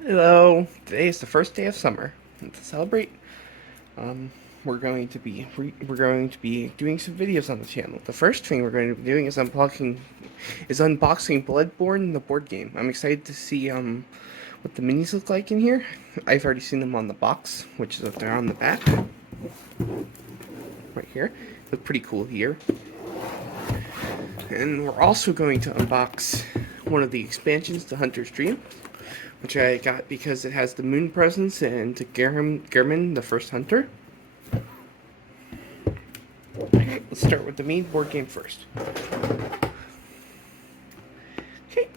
Hello. Today is the first day of summer, and to celebrate, um, we're going to be doing some videos on the channel. The first thing we're going to be doing is unboxing Bloodborne, the board game. I'm excited to see what the minis look like in here. I've already seen them on the box, which is up there on the back, right here. Look pretty cool here. And we're also going to unbox one of the expansions to Hunter's Dream, which I got because it has the moon presence and Gehrman, the first hunter. Okay, let's start with the main board game first. Okay.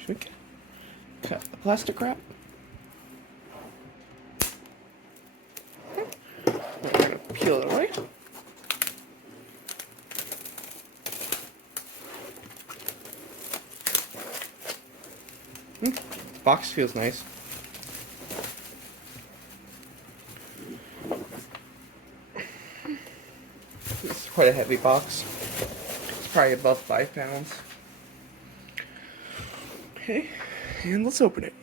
Should we cut the plastic wrap? Okay. We're gonna peel it away. Box feels nice. This is quite a heavy box. It's probably above 5 pounds. Okay, and let's open it.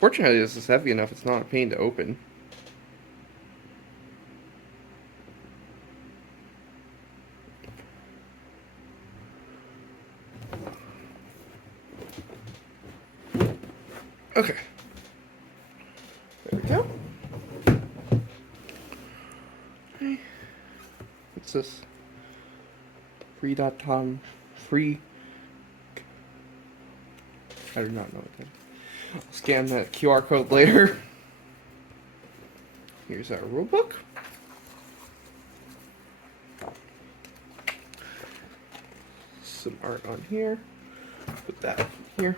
Fortunately, this is heavy enough, it's not a pain to open. Okay. There we go. Okay. What's this? Free.com. Free. I do not know what that is. I'll scan that QR code later. Here's our rulebook. Some art on here. Put that here.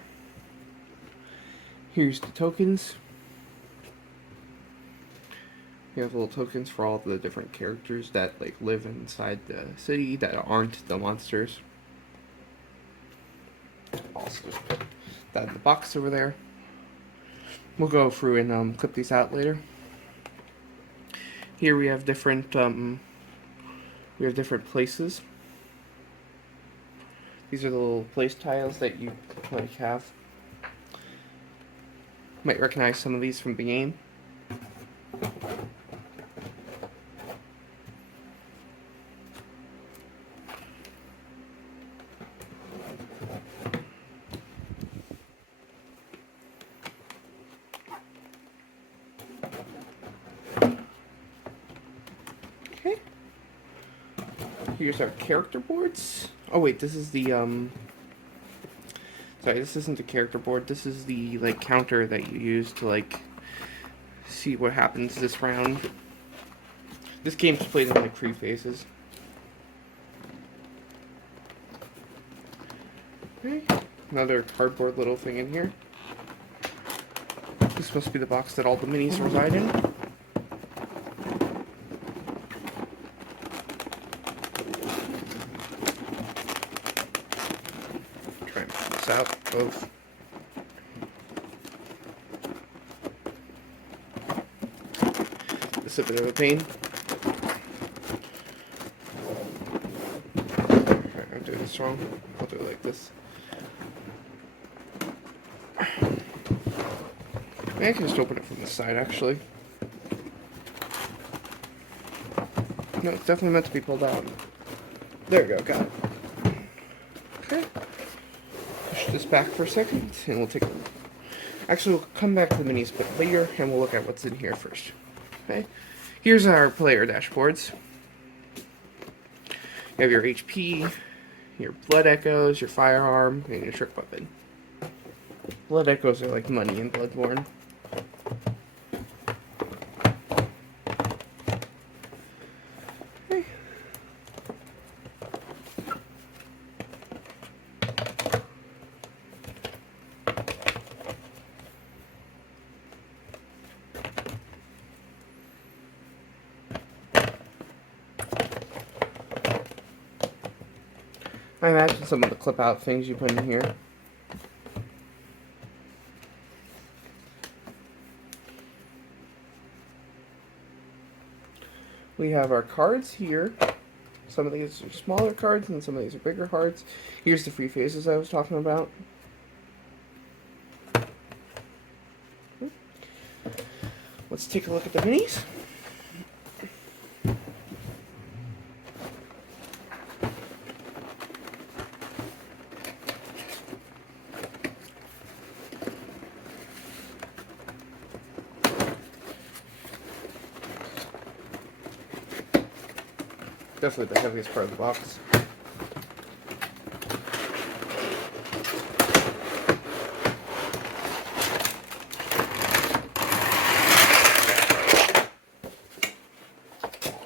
Here's the tokens. You have little tokens for all the different characters that like live inside the city that aren't the monsters. Also just put that in the box over there. We'll go through and clip these out later. Here we have different places. These are the little place tiles that you like have. Might recognize some of these from the game. Okay. Here's our character boards. Oh wait, this is the sorry, this isn't the character board. This is the like counter that you use to like see what happens this round. This game's played in like 3 phases. Okay. Another cardboard little thing in here. This must be the box that all the minis reside in. Try and pull this out both. This is a bit of a pain. Alright, I'm doing this wrong. I'll do it like this. I can just open it from the side, actually. No, it's definitely meant to be pulled out. There we go, got it. Okay. Push this back for a second, and we'll take a... Actually, we'll come back to the minis a bit later, and we'll look at what's in here first. Okay. Here's our player dashboards. You have your HP, your blood echoes, your firearm, and your trick weapon. Blood echoes are like money in Bloodborne. Okay. I imagine some of the clip out things you put in here. We have our cards here. Some of these are smaller cards and some of these are bigger cards. Here's the free faces I was talking about. Let's take a look at the minis. Definitely the heaviest part of the box.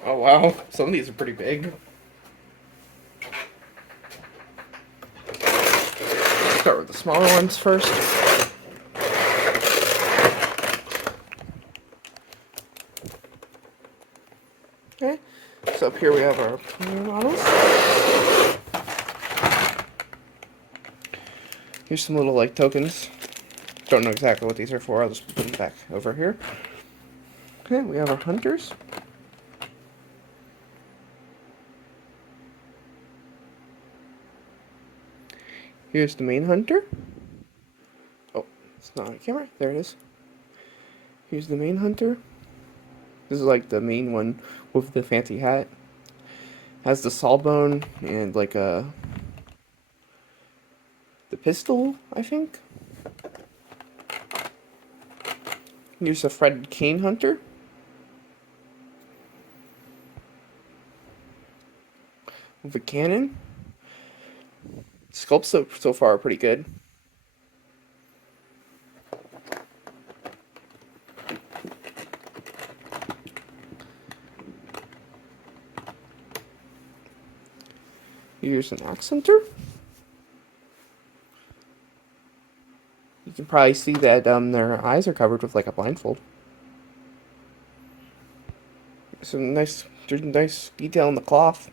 Oh wow, some of these are pretty big. Let's start with the smaller ones first. Okay, so up here we have our premium models. Here's some little like tokens. Don't know exactly what these are for. I'll just put them back over here. Okay, we have our hunters. Here's the main hunter. Oh, it's not on camera. There it is. Here's the main hunter. This is like the main one with the fancy hat. Has the sawbone and like the pistol, I think. Here's a Fred Cane hunter. With a cannon. Sculpts so far are pretty good. Here's an axe hunter. You can probably see that their eyes are covered with like a blindfold. There's nice detail in the cloth.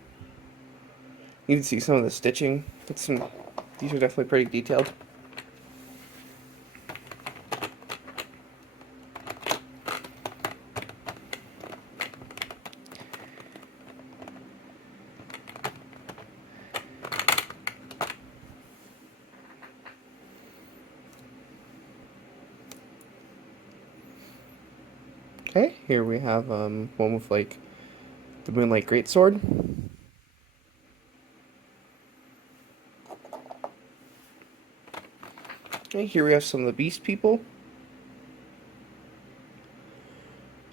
You can see some of the stitching. These are definitely pretty detailed. Okay, here we have one with like the Moonlight Greatsword. Okay, here we have some of the Beast People.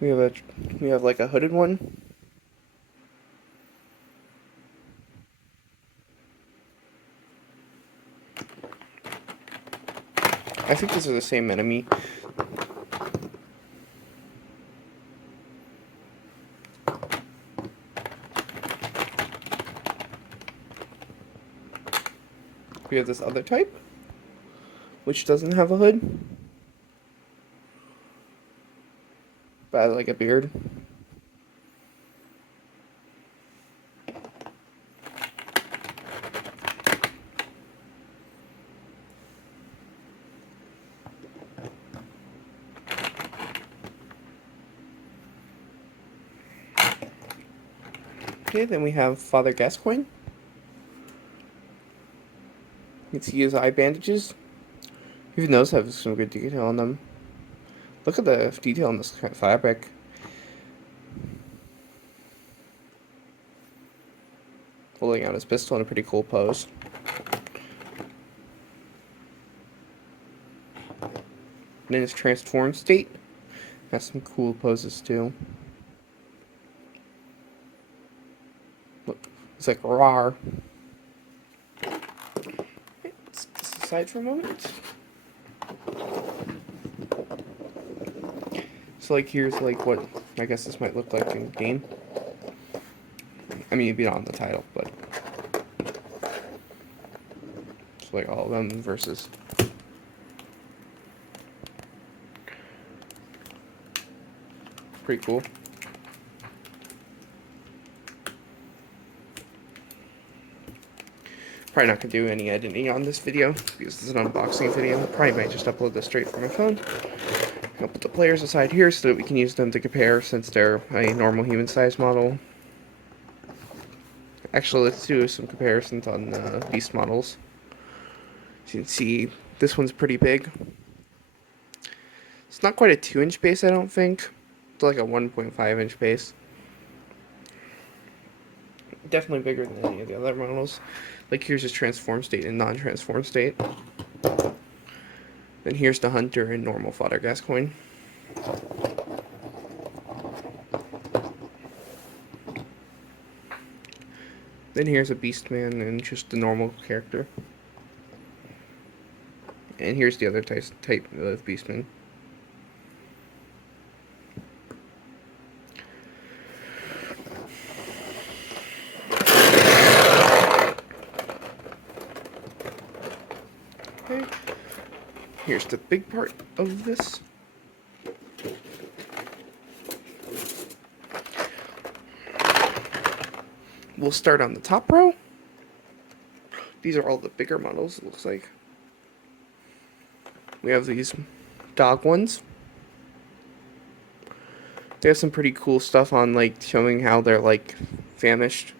We have like a hooded one. I think these are the same enemy. We have this other type, which doesn't have a hood, but has like a beard. Okay, then we have Father Gascoigne. You can see his eye bandages. Even those have some good detail on them. Look at the detail on this fabric. Holding out his pistol in a pretty cool pose. And in his transformed state, has some cool poses too. Look, it's like rawr. Let's get this aside for a moment. So like here's like what I guess this might look like in game. I mean, it'd be on the title, but it's like all of them versus. Pretty cool. Probably not gonna do any editing on this video because this is an unboxing video. Probably might just upload this straight from my phone. I'll put the players aside here so that we can use them to compare since they're a normal human size model. Actually, let's do some comparisons on beast models. As you can see, this one's pretty big. It's not quite a 2-inch base, I don't think. It's like a 1.5-inch base. Definitely bigger than any of the other models. Like here's his transform state and non-transform state. Then here's the hunter in normal fodder gas coin. Then here's a beastman and just the normal character. And here's the other type of beastman. Okay. Here's the big part of this. We'll start on the top row. These are all the bigger models, it looks like. We have these dog ones. They have some pretty cool stuff on, like, showing how they're, like, famished.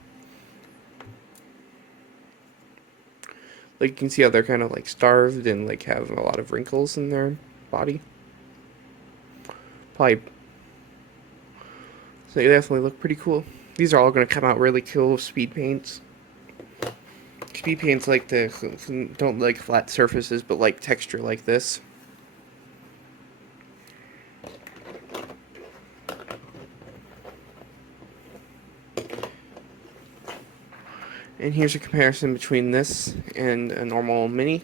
Like, you can see how they're kind of, like, starved and, like, have a lot of wrinkles in their body. Probably. So they definitely look pretty cool. These are all going to come out really cool with speed paints. Speed paints don't like flat surfaces, but like texture like this. And here's a comparison between this and a normal mini.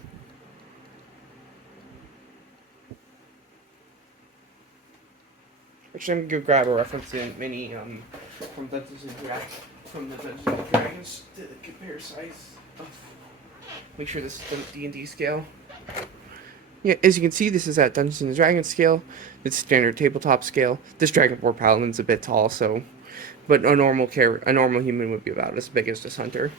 Actually, I'm gonna go grab a reference in mini from Dungeons and Dragons, from the Dungeons and Dragons to compare size of. Make sure this is the D&D scale. Yeah, as you can see, this is at Dungeons and Dragons scale. It's standard tabletop scale. This Dragonborn Paladin's a bit tall, so, but a normal human would be about as big as this hunter.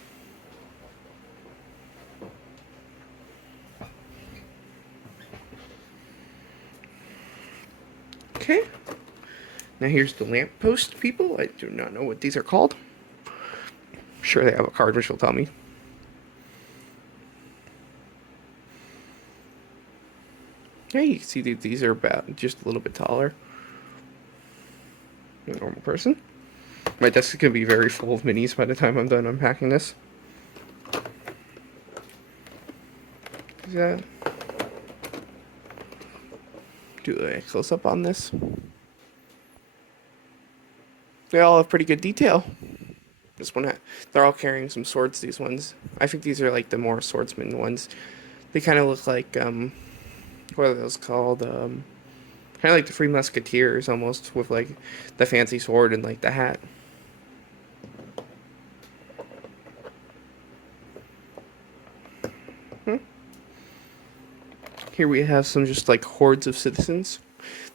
Okay. Now here's the lamppost people. I do not know what these are called. I'm sure they have a card which will tell me. Yeah, you can see that these are about just a little bit taller than a normal person. My desk is going to be very full of minis by the time I'm done unpacking this. Do a close-up on this. They all have pretty good detail. They're all carrying some swords, these ones. I think these are like the more swordsman ones. They kind of look like, what are those called? Kind of like the Three Musketeers, almost, with like the fancy sword and like the hat. Here we have some just like hordes of citizens.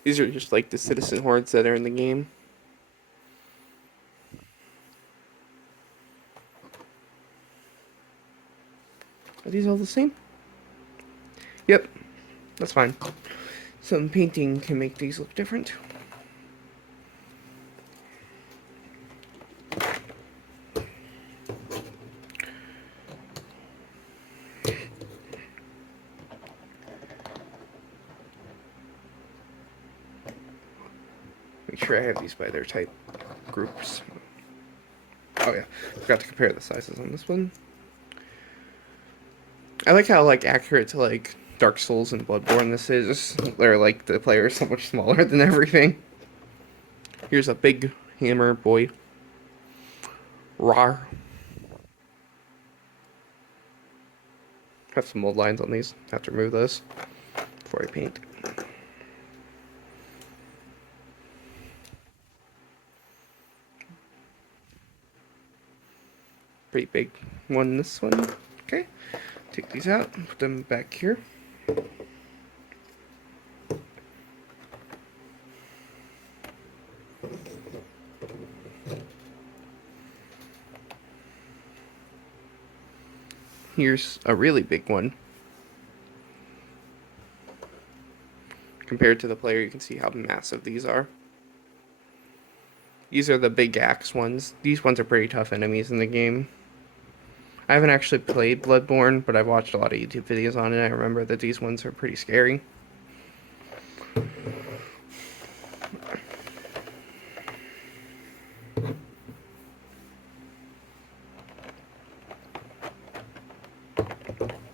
These are just like the citizen hordes that are in the game. Are these all the same? Yep, that's fine. Some painting can make these look different. Make sure I have these by their type groups. Oh yeah, forgot to compare the sizes on this one. I like how like accurate to like Dark Souls and Bloodborne this is. They're like the player is so much smaller than everything. Here's a big hammer boy. Rawr. Have some mold lines on these. Have to remove those before I paint. Pretty big one, this one. Okay. Take these out and put them back here. Here's a really big one. Compared to the player, you can see how massive these are. These are the big axe ones. These ones are pretty tough enemies in the game. I haven't actually played Bloodborne, but I've watched a lot of YouTube videos on it. I remember that these ones are pretty scary.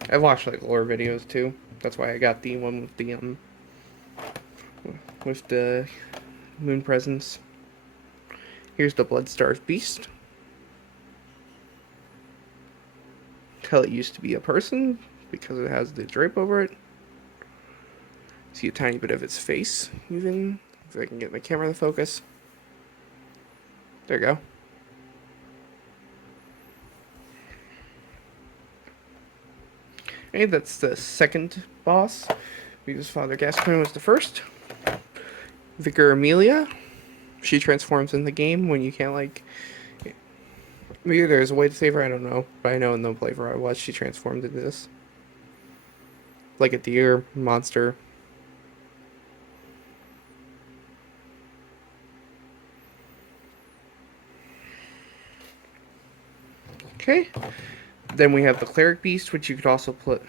I've watched like lore videos too. That's why I got the one with the moon presence. Here's the Bloodstar's beast. Tell it used to be a person because it has the drape over it. See a tiny bit of its face, even if I can get my camera to focus. There you go. Okay, that's the second boss, because Father Gascoigne was the first. Vicar Amelia, she transforms in the game when you can't, like... Maybe there's a way to save her, I don't know. But I know in the playthrough I was, she transformed into this. Like a deer, monster. Okay. Then we have the Cleric Beast, which you could also put...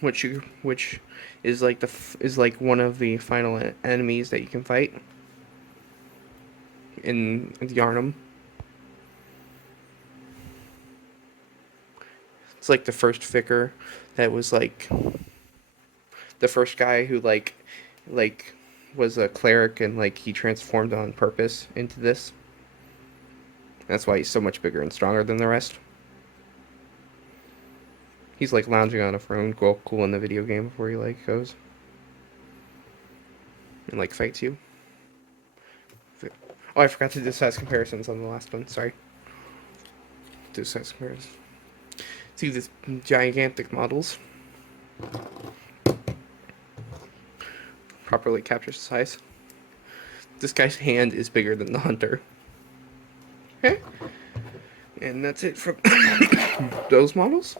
Which is like one of the final enemies that you can fight in the Yharnam. It's like the first vicar that was like the first guy who like was a cleric and like he transformed on purpose into this. That's why he's so much bigger and stronger than the rest. He's like lounging on a throne, cool in the video game before he like goes and like fights you. Oh, I forgot to do size comparisons on the last one. Sorry. Do size comparisons. See these gigantic models. Properly captures the size. This guy's hand is bigger than the hunter. Okay. And that's it from those models.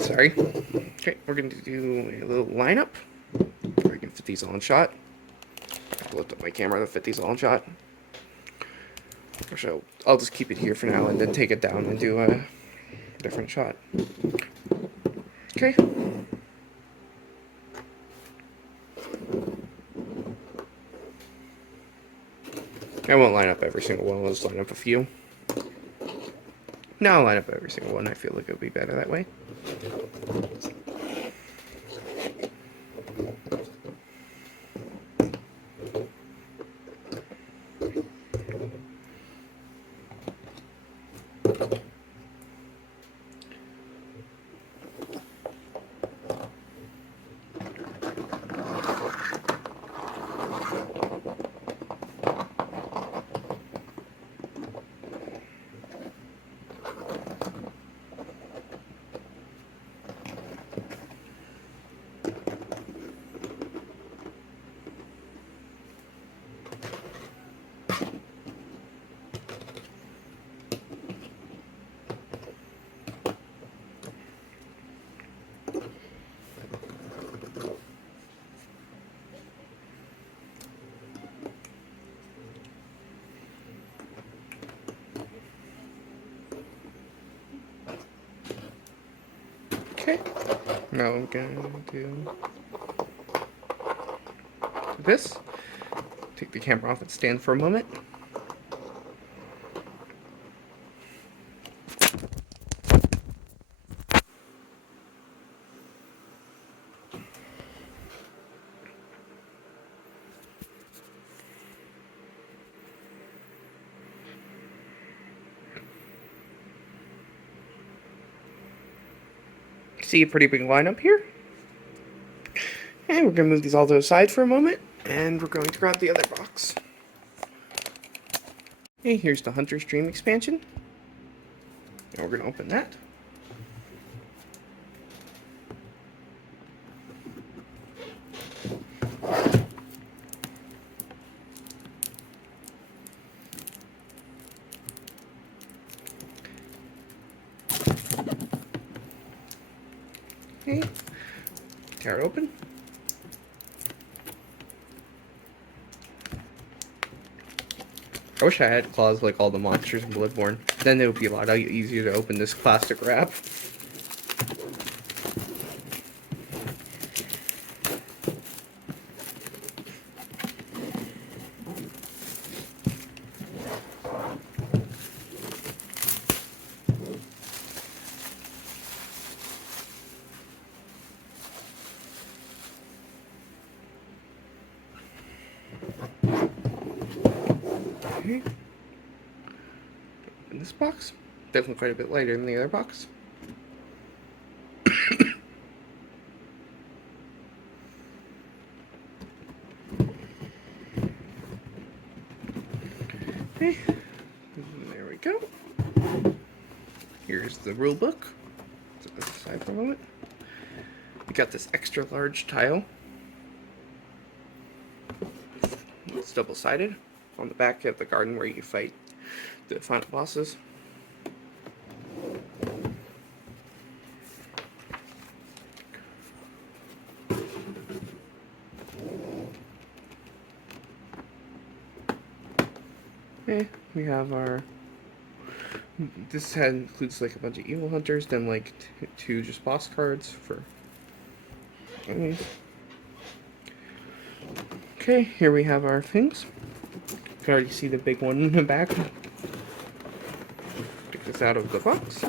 Sorry. Okay, we're going to do a little lineup. I can fit these all in shot. I have to lift up my camera to fit these all in shot. So I'll just keep it here for now and then take it down and do a different shot. Okay. I won't line up every single one, I'll just line up a few. Now I'll line up every single one, I feel like it would be better that way. Okay, now I'm going to do this. Take the camera off and stand for a moment. See a pretty big lineup here. And we're going to move these all to the side for a moment. And we're going to grab the other box. Okay, here's the Hunter's Dream expansion. And we're going to open that. Okay, tear it open. wish I had claws like all the monsters in Bloodborne. Then it would be a lot easier to open this plastic wrap. Okay. In this box, definitely quite a bit lighter than the other box. Okay, there we go. Here's the rule book. Set this aside for a moment. We got this extra large tile. It's double-sided. On the back of the garden where you fight the final bosses. Okay, we have our... This head includes like a bunch of evil hunters, then like two just boss cards for enemies. Okay, here we have our things. You can already see the big one in the back. Take this out of the box.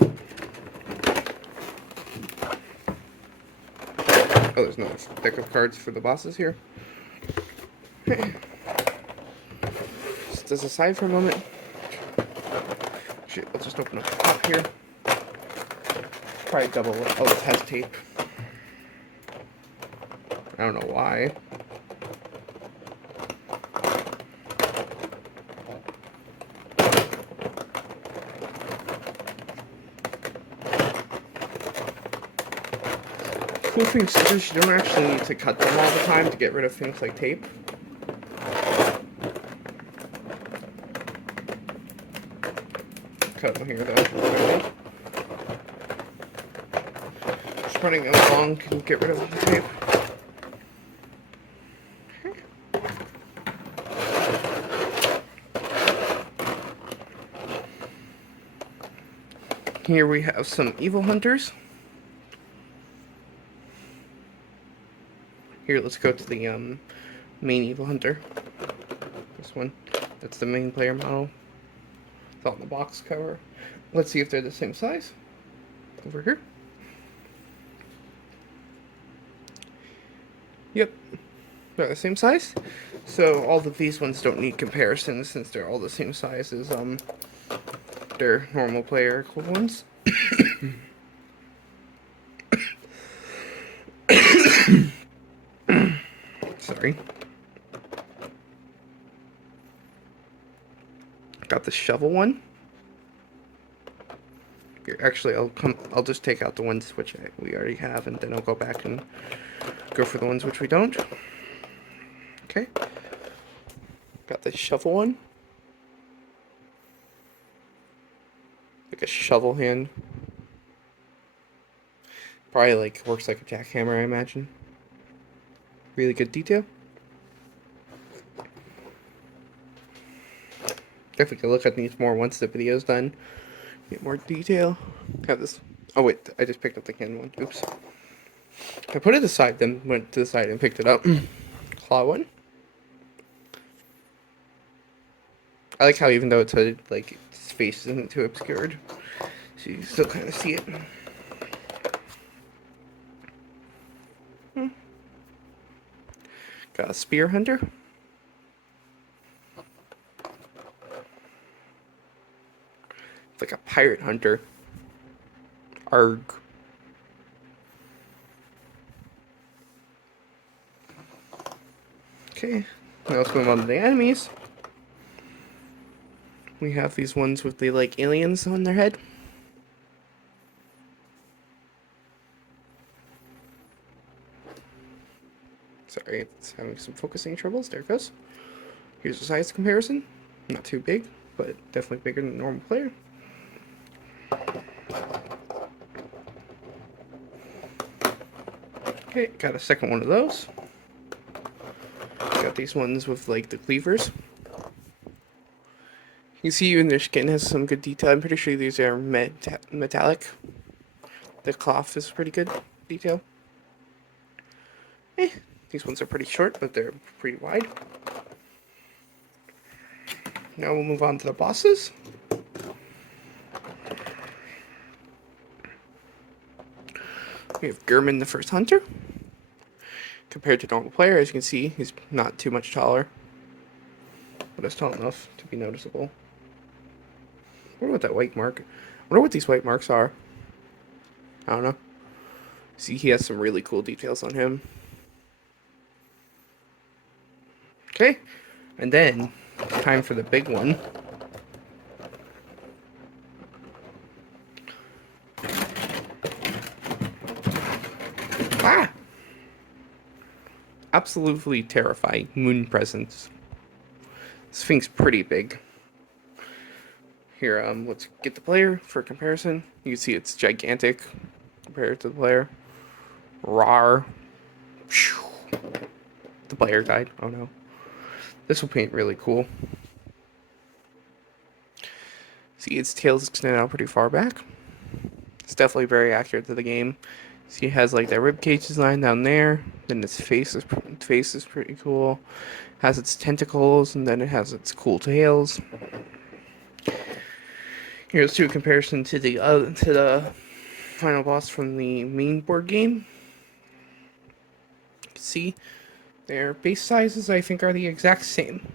Oh, there's another deck of cards for the bosses here. Okay. Set this aside for a moment. Shit, I'll just open up the top here. Probably double it. Oh, it has tape. I don't know why. Cool thing, scissors, you don't actually need to cut them all the time to get rid of things like tape. Cut them here though. Just running them along can get rid of the tape. Here we have some evil hunters. Here, let's go to the main evil hunter. This one. That's the main player model. It's on the box cover. Let's see if they're the same size. Over here. Yep. They're the same size. So all of these ones don't need comparisons since they're all the same size as their normal player equivalents. Sorry. Got the shovel one. Here, actually, I'll just take out the ones which we already have, and then I'll go back and go for the ones which we don't. Okay. Got the shovel one. Like a shovel hand. Probably like works like a jackhammer, I imagine. Really good detail. Definitely can look at these more once the video's done. Get more detail. Have this. Oh wait, I just picked up the can one. Oops. I put it aside, then went to the side and picked it up. Claw one. I like how even though it's hooded, like its face isn't too obscured, so you still kind of see it. Got a spear hunter. It's like a pirate hunter. Arg. Okay, now let's move on to the enemies. We have these ones with the like aliens on their head. Sorry, it's having some focusing troubles. There it goes. Here's the size comparison. Not too big, but definitely bigger than a normal player. Okay, got a second one of those. Got these ones with like the cleavers. You see even their skin has some good detail. I'm pretty sure these are metallic. The cloth is pretty good detail. These ones are pretty short, but they're pretty wide. Now we'll move on to the bosses. We have Gurman, the first hunter. Compared to normal player, as you can see, he's not too much taller, but it's tall enough to be noticeable. I wonder what that white mark. I wonder what these white marks are. I don't know. See, he has some really cool details on him. Okay, and then time for the big one. Ah! Absolutely terrifying moon presence. This thing's pretty big. Here, let's get the player for comparison. You can see it's gigantic compared to the player. Rawr. The player guide. Oh no. This will paint really cool. See, its tails extend out pretty far back. It's definitely very accurate to the game. See, it has like that rib cage design down there. Then its face is pretty cool. Has its tentacles, and then it has its cool tails. Here's to a comparison to the final boss from the main board game. You can see their base sizes, I think, are the exact same.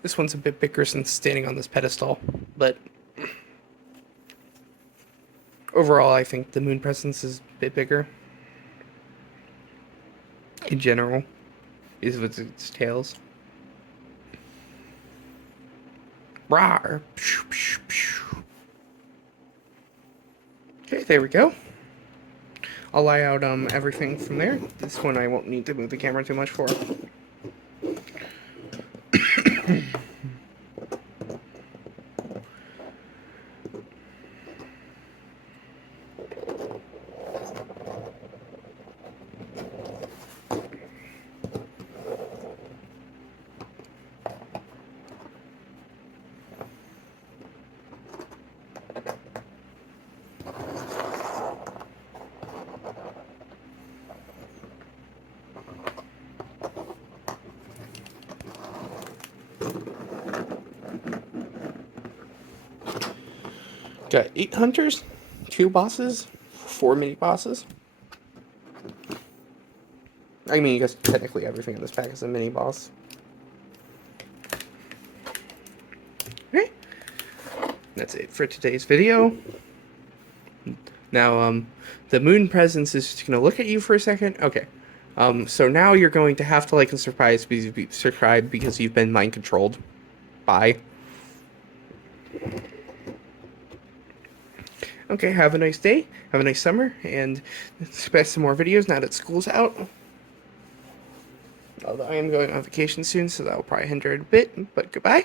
This one's a bit bigger since standing on this pedestal, but overall, I think the moon presence is a bit bigger. In general, is with its tails. Rawr. Okay, there we go. I'll lay out everything from there. This one I won't need to move the camera too much for. Got 8 hunters, 2 bosses, 4 mini bosses. I mean, I guess technically everything in this pack is a mini boss. Okay, that's it for today's video. Now, the moon presence is just gonna look at you for a second. Okay. So now you're going to have to like and subscribe because you've been mind controlled. Bye. Okay, have a nice day, have a nice summer, and expect some more videos now that school's out. Although I am going on vacation soon, so that will probably hinder it a bit, but goodbye.